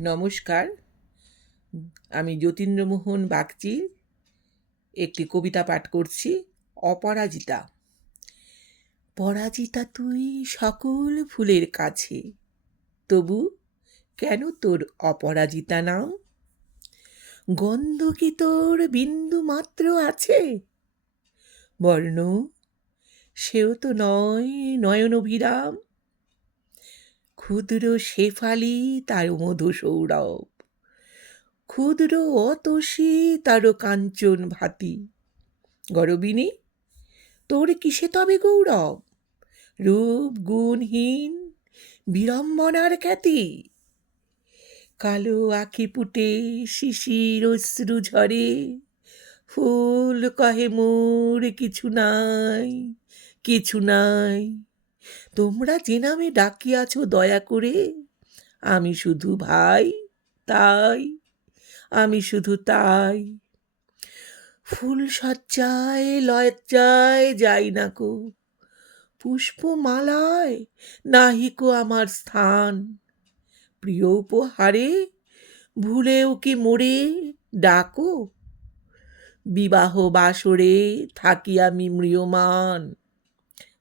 নমস্কার। আমি যতীন্দ্রমোহন বাগচি, একটি কবিতা পাঠ করছি, অপরাজিতা। পরাজিতা তুই সকল ফুলের কাছে, তবু কেন তোর অপরাজিতা নাম গন্ধ কি তোর বিন্দু মাত্র আছে? বর্ণ, সেও তো নয় নয়নভিরাম ক্ষুদ্র শেফালি তার মধু সৌরভ ক্ষুদ্র অতসী তার কাঞ্চন ভাতি। গরবিনী, তোর কিসে তবে গৌরব? রূপ, গুণহীন, বিড়ম্বনার খ্যাতি? কালো আখি পুটে শিশির অশ্রু ঝরে, ফুল কহে মোর কিছু নাই কিছু নাই। তোমরা যে নামে ডাকিয়াছ দয়া করে। আমি শুধু ভাই, তাই। আমি শুধু তাই। ফুল সজ্জায়, লজ্জায় যাই না কো। পুষ্পমালায় নাহিকো আমার স্থান। প্রিয় উপহারে ভুলেও কি মোরে ডাকো। বিবাহ বাসরে থাকি আমি ম্রিয়মান।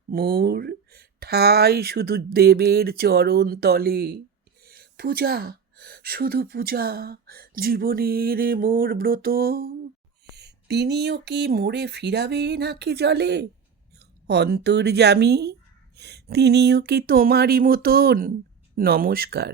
মোর ঠাই শুধু দেবের চরণ তলে। পূজা, শুধু পূজা, জীবনের মোর ব্রত। তিনিও কি মোড়ে ফিরাবে নাকি জলে? অন্তর্যামী, তিনিও কি তোমারই মতন? নমস্কার।